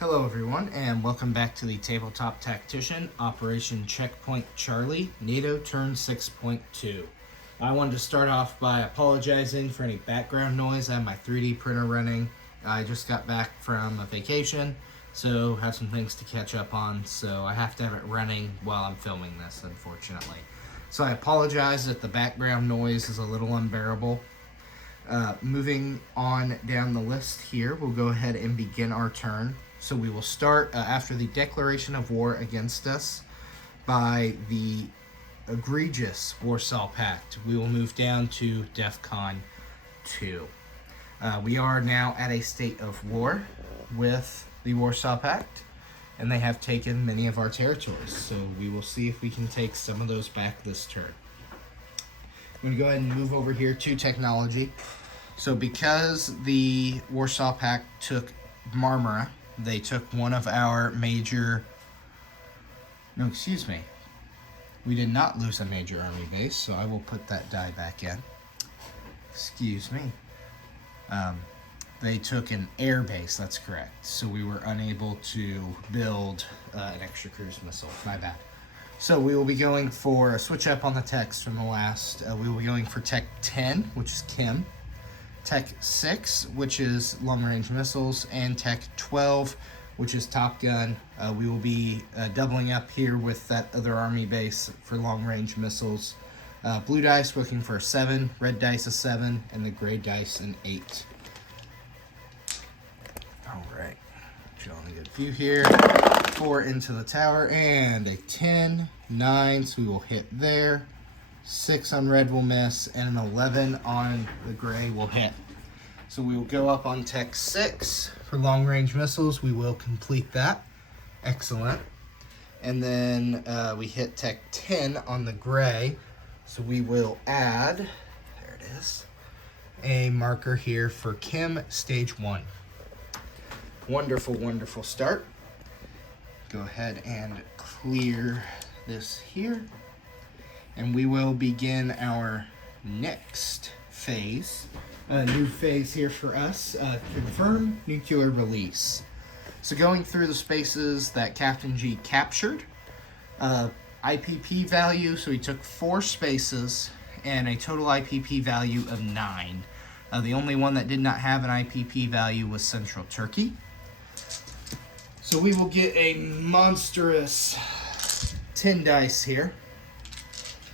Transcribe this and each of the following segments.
Hello everyone, and welcome back to the Tabletop Tactician, Operation Checkpoint Charlie, NATO Turn 6.2. I wanted to start off by apologizing for any background noise. I have my 3D printer running. I just got back from a vacation, so have some things to catch up on, so I have to have it running while I'm filming this, unfortunately. So I apologize if the background noise is a little unbearable. Moving on down the list here, we'll go ahead and begin our turn. So we will start after the declaration of war against us by the egregious Warsaw Pact. We will move down to DEFCON 2. We are now at a state of war with the Warsaw Pact, and they have taken many of our territories. So we will see if we can take some of those back this turn. I'm going to go ahead and move over here to technology. So because the Warsaw Pact took Marmara, they took one of our major... No, excuse me. We did not lose a major army base, so I will put that die back in. Excuse me. They took an air base, that's correct. So we were unable to build an extra cruise missile. My bad. So we will be going for a switch up on the text from the last. We will be going for Tech 10, which is Kim. Tech 6, which is long-range missiles, and Tech 12, which is Top Gun. We will be doubling up here with that other army base for long-range missiles. Blue dice looking for a 7, red dice a 7, and the gray dice an 8. Alright, showing a good view here. 4 into the tower, and a 10, 9, so we will hit there. 6 on red will miss, and an 11 on the gray will hit. So we will go up on Tech 6 for long-range missiles. We will complete that. Excellent. And then we hit Tech 10 on the gray. So we will add, there it is, a marker here for Kim Stage 1. Wonderful, wonderful start. Go ahead and clear this here. And we will begin our next phase. A new phase here for us. Confirm nuclear release. So going through the spaces that Captain G captured. IPP value, so he took 4 spaces and a total IPP value of 9. The only one that did not have an IPP value was Central Turkey. So we will get a monstrous 10 dice here.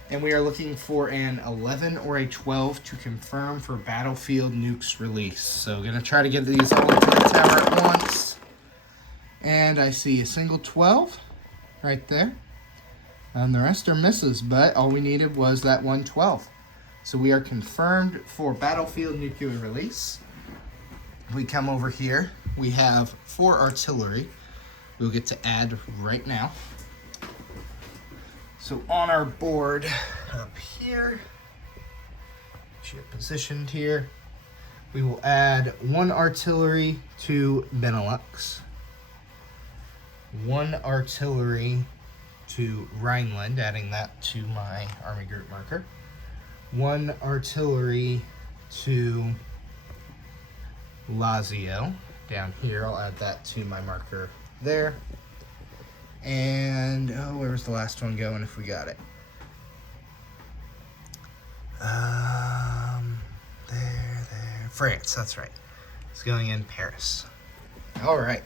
And we are looking for an 11 or a 12 to confirm for Battlefield Nukes release. So going to try to get these all into the tower at once. And I see a single 12 right there. And the rest are misses, but all we needed was that one 12. So we are confirmed for Battlefield Nuclear release. We come over here. We have 4 artillery. We'll get to add right now. So on our board up here, get positioned here, we will add 1 artillery to Benelux, 1 artillery to Rhineland, adding that to my army group marker, 1 artillery to Lazio down here. I'll add that to my marker there. And, where was the last one going if we got it? There. France, that's right. It's going in Paris. All right.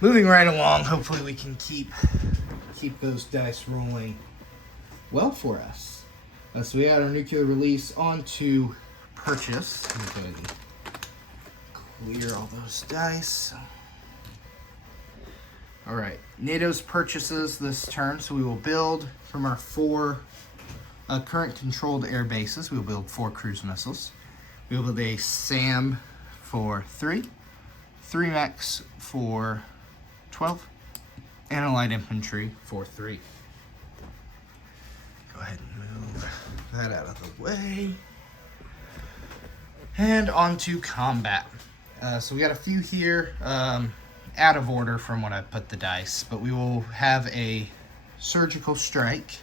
Moving right along, hopefully we can keep those dice rolling well for us. So we add our nuclear release onto purchase. Let me go ahead and clear all those dice. All right, NATO's purchases this turn, so we will build from our 4 current controlled air bases. We will build 4 cruise missiles. We will build a SAM for 3, 3 mechs for 12, and a light infantry for 3. Go ahead and move that out of the way. And on to combat. So we got a few here. Out of order from when I put the dice, but we will have a surgical strike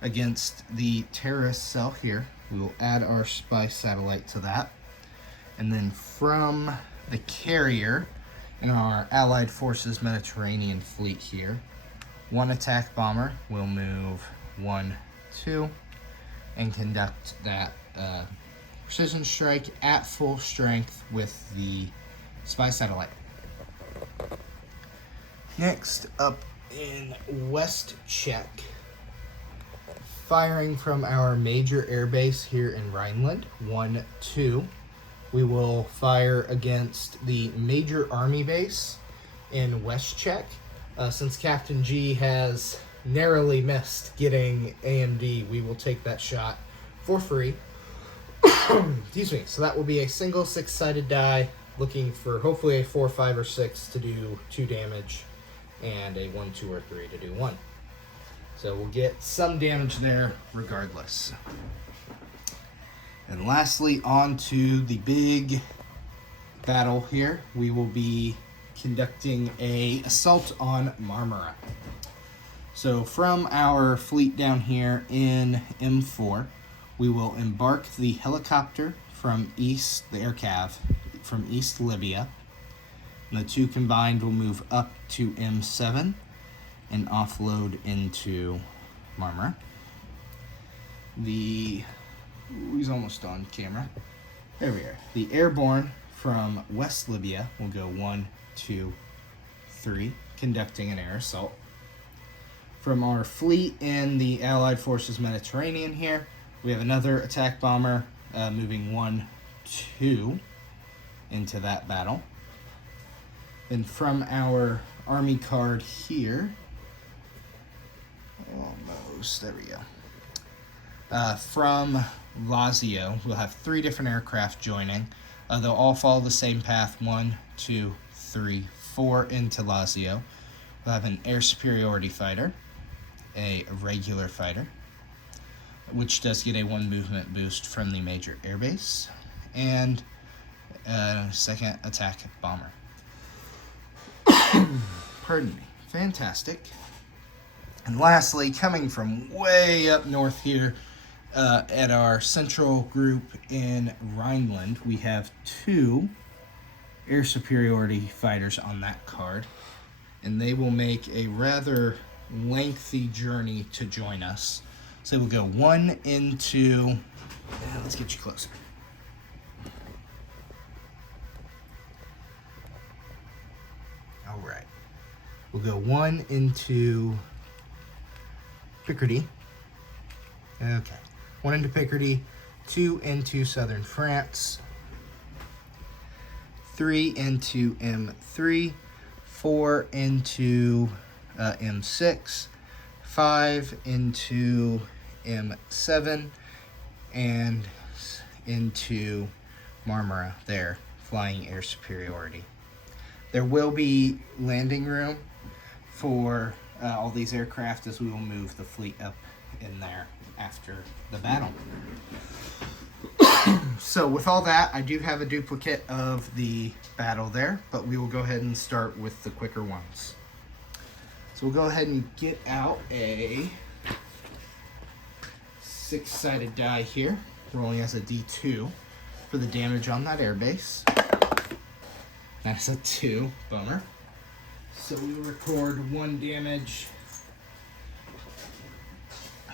against the terrorist cell here. We will add our spy satellite to that. And then from the carrier, In our Allied Forces Mediterranean fleet here, one attack bomber will move 1, 2, and conduct that precision strike at full strength with the spy satellite. Next up in West Czech, firing from our major airbase here in Rhineland, 1, 2, we will fire against the major army base in West Czech. Since Captain G has narrowly missed getting AMD, we will take that shot for free. Excuse me. So that will be a single 6-sided die, looking for hopefully a 4, 5, or 6 to do 2 damage, and a 1, 2, or 3 to do 1. So we'll get some damage there regardless. And lastly, on to the big battle here. We will be conducting an assault on Marmara. So from our fleet down here in M4, we will embark the helicopter from east, the air cav, from East Libya. And the two combined will move up to M7 and offload into Marmara. He's almost on camera. There we are. The airborne from West Libya will go 1, 2, 3, conducting an air assault. From our fleet in the Allied Forces Mediterranean here, we have another attack bomber moving 1, 2 into that battle. Then from our army card here, almost, there we go. From Lazio, we'll have 3 different aircraft joining. They'll all follow the same path, 1, 2, 3, 4 into Lazio. We'll have an air superiority fighter, a regular fighter, which does get a 1 movement boost from the major airbase, and a second attack bomber. Pardon me. Fantastic. And lastly, coming from way up north here, at our central group in Rhineland, we have 2 air superiority fighters on that card, and they will make a rather lengthy journey to join us. So we'll go 1 into, let's get you closer. All right. We'll go 1 into Picardy. Okay. 1 into Picardy, 2 into southern France, 3 into M3, 4 into M6, 5 into M7, and into Marmara there, flying air superiority. There will be landing room for all these aircraft as we will move the fleet up in there after the battle. So with all that, I do have a duplicate of the battle there, but we will go ahead and start with the quicker ones. So we'll go ahead and get out a 6-sided die here, rolling as a D2 for the damage on that airbase. That's a 2, bummer. So we will record 1 damage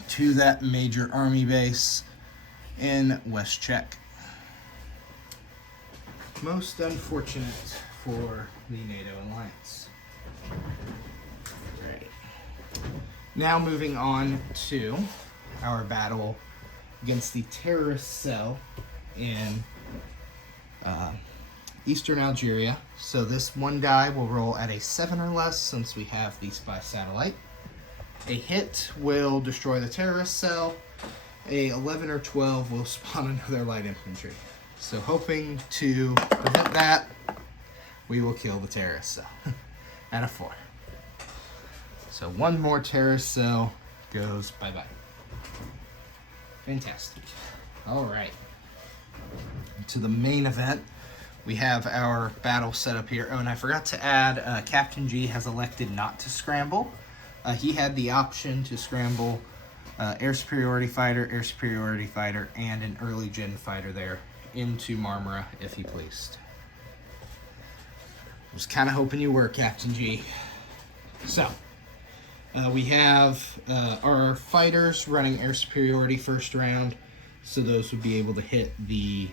to that major army base in West Czech. Most unfortunate for the NATO alliance. Right. Now moving on to our battle against the terrorist cell in Eastern Algeria. So this 1 die will roll at a 7 or less since we have the spy satellite. A hit will destroy the terrorist cell. A 11 or 12 will spawn another light infantry. So hoping to prevent that, we will kill the terrorist cell at a 4. So 1 more terrorist cell goes bye-bye. Fantastic. All right. To the main event, we have our battle set up here. Oh, and I forgot to add, Captain G has elected not to scramble. He had the option to scramble air superiority fighter, and an early gen fighter there into Marmara if he pleased. was kind of hoping you were, Captain G. So, we have our fighters running air superiority first round, so those would be able to hit the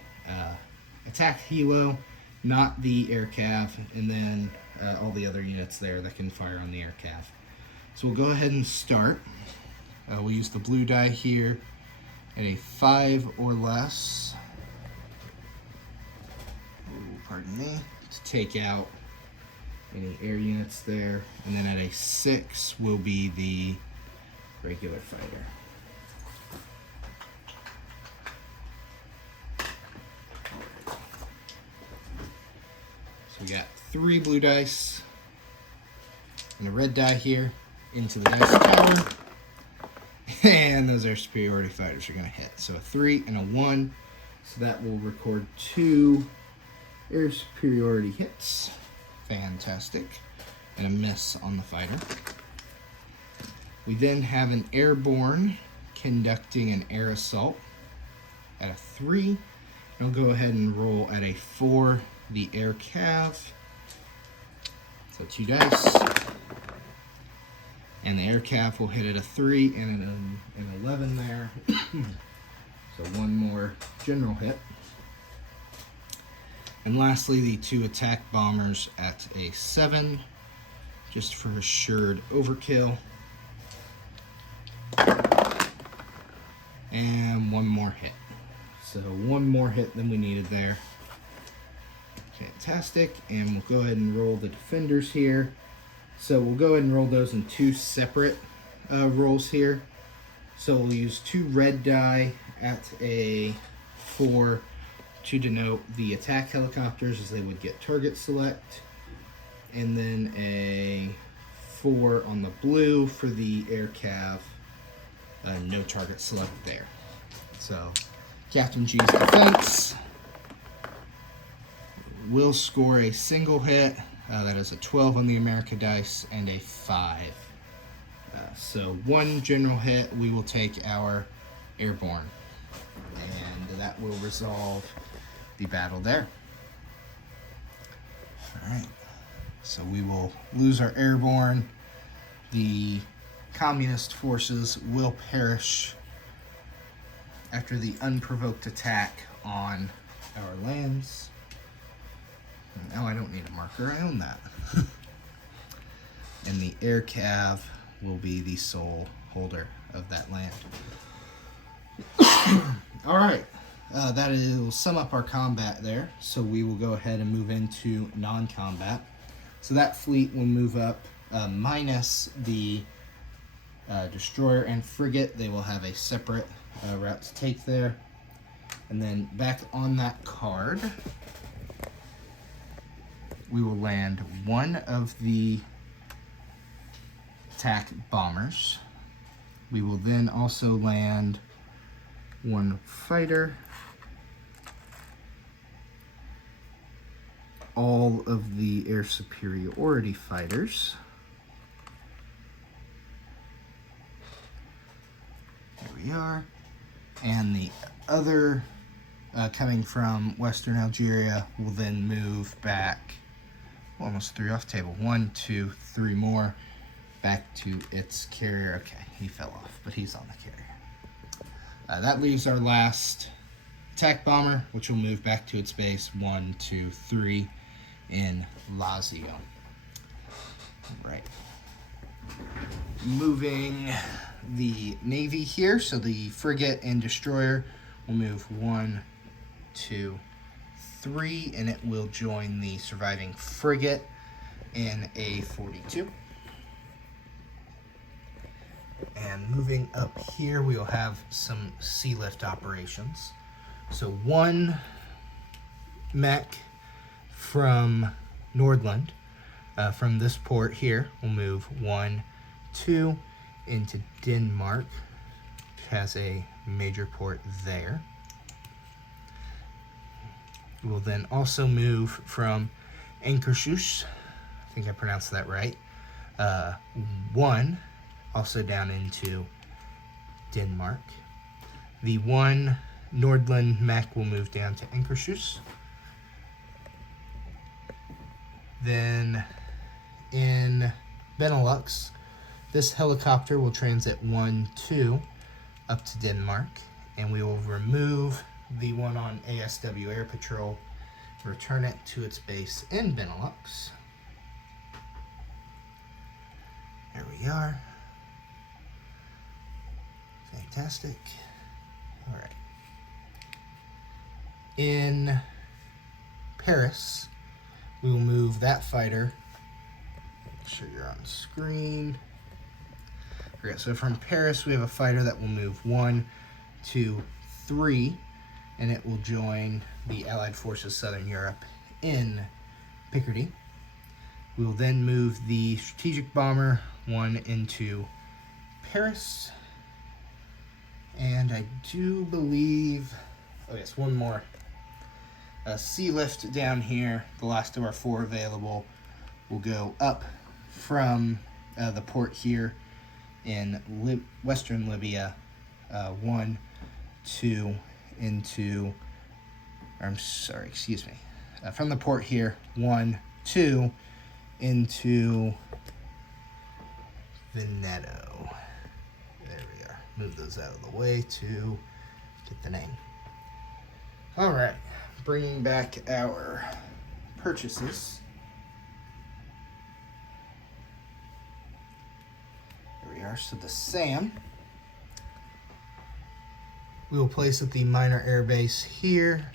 attack helo, not the air cav, and then all the other units there that can fire on the air cav. So we'll go ahead and start. We'll use the blue die here at a 5 or less. Ooh, pardon me. To take out any air units there, and then at a 6 will be the regular fighter. So we got 3 blue dice and a red die here into the dice tower, and those air superiority fighters are going to hit. So a 3 and a 1, so that will record 2 air superiority hits. Fantastic. And a miss on the fighter. We then have an airborne conducting an air assault at a 3. And I'll go ahead and roll at a 4 the air cav. So 2 dice. And the air cav will hit at a 3 and an 11 there. So 1 more general hit. And lastly, the 2 attack bombers at a 7, just for assured overkill. And 1 more hit. So 1 more hit than we needed there. Fantastic. And we'll go ahead and roll the defenders here. So we'll go ahead and roll those in 2 separate rolls here. So we'll use 2 red die at a 4 to denote the attack helicopters, as they would get target select, and then a 4 on the blue for the air cav, no target select there. So Captain G's defense will score a single hit. That is a 12 on the America dice and a 5. So 1 general hit, we will take our airborne, and that will resolve the battle there. Alright, so we will lose our airborne. The communist forces will perish after the unprovoked attack on our lands. Now I don't need a marker, I own that. And the air cav will be the sole holder of that land. Alright. That will sum up our combat there. So we will go ahead and move into non-combat. So that fleet will move up minus the destroyer and frigate. They will have a separate route to take there. And then back on that card, we will land 1 of the attack bombers. We will then also land 1 fighter, all of the air superiority fighters. There we are. And the other coming from Western Algeria will then move back, almost 3 off table, 1, 2, 3 more, back to its carrier. Okay, he fell off, but he's on the carrier. That leaves our last attack bomber, which will move back to its base, 1, 2, 3 in Lazio. Right. Moving the Navy here, so the frigate and destroyer will move 1, 2, 3, and it will join the surviving frigate in A42. And moving up here, we will have some sea lift operations. So 1 mech from Nordland, from this port here, will move 1, 2 into Denmark, which has a major port there. We'll then also move from Ankershus, I think I pronounced that right, 1 also down into Denmark. The 1 Nordland mech will move down to Ankershus. Then in Benelux, this helicopter will transit 1-2 up to Denmark, and we will remove the one on ASW Air Patrol, return it to its base in Benelux. There we are. Fantastic. All right. In Paris, we will move that fighter. Make sure you're on screen. Okay, so from Paris, we have a fighter that will move 1, 2, 3, and it will join the Allied Forces Southern Europe in Picardy. We will then move the strategic bomber 1 into Paris. And I do believe, oh yes, one more. Sea Lift down here, the last of our 4 available, will go up from the port here in Western Libya, 1, 2, into, from the port here, 1, 2, into the Nato. There we are. Move those out of the way to get the name. All right, bringing back our purchases. There we are. So the SAM, we will place at the Minor Air Base here,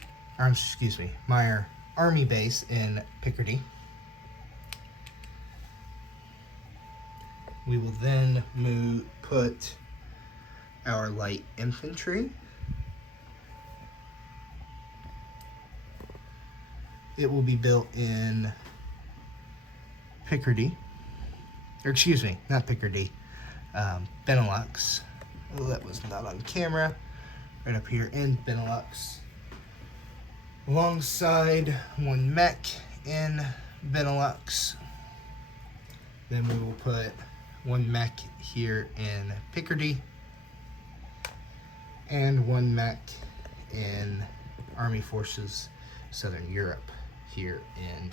Minor Army Base in Picardy. We will then put our light infantry. It will be built in Picardy, or excuse me, not Picardy, Benelux. Oh, that was not on camera. Right up here in Benelux. Alongside 1 mech in Benelux. Then we will put 1 mech here in Picardy, and 1 mech in Army Forces Southern Europe here in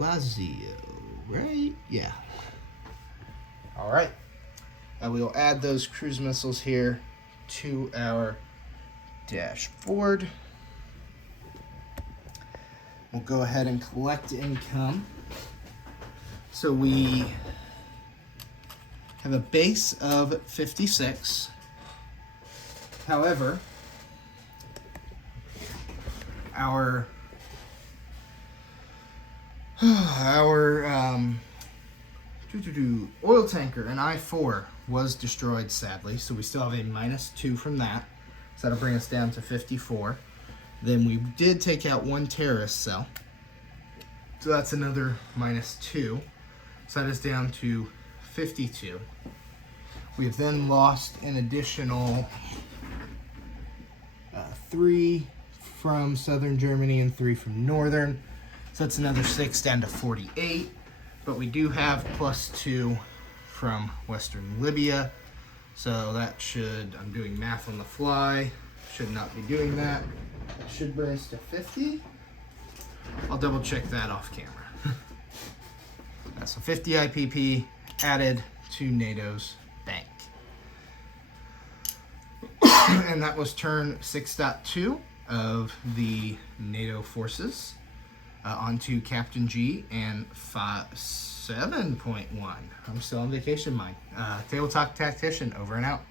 Lazio, right? Yeah. All right. We will add those cruise missiles here to our dashboard. We'll go ahead and collect income. So we have a base of 56. However, our oil tanker, an I-4, was destroyed, sadly, so we still have a -2 from that. So that'll bring us down to 54. Then we did take out 1 terrorist cell, so that's another -2. So that is down to 52. We have then lost an additional 3 from southern Germany and 3 from northern. So that's another 6 down to 48. But we do have +2 from western Libya. So that should, I'm doing math on the fly, should not be doing that. Should bring us to 50. I'll double check that off camera. So 50 IPP added to NATO's bank. And that was turn 6.2 of the NATO forces onto Captain G and 7.1. I'm still on vacation, mine. Tabletop Tactician, over and out.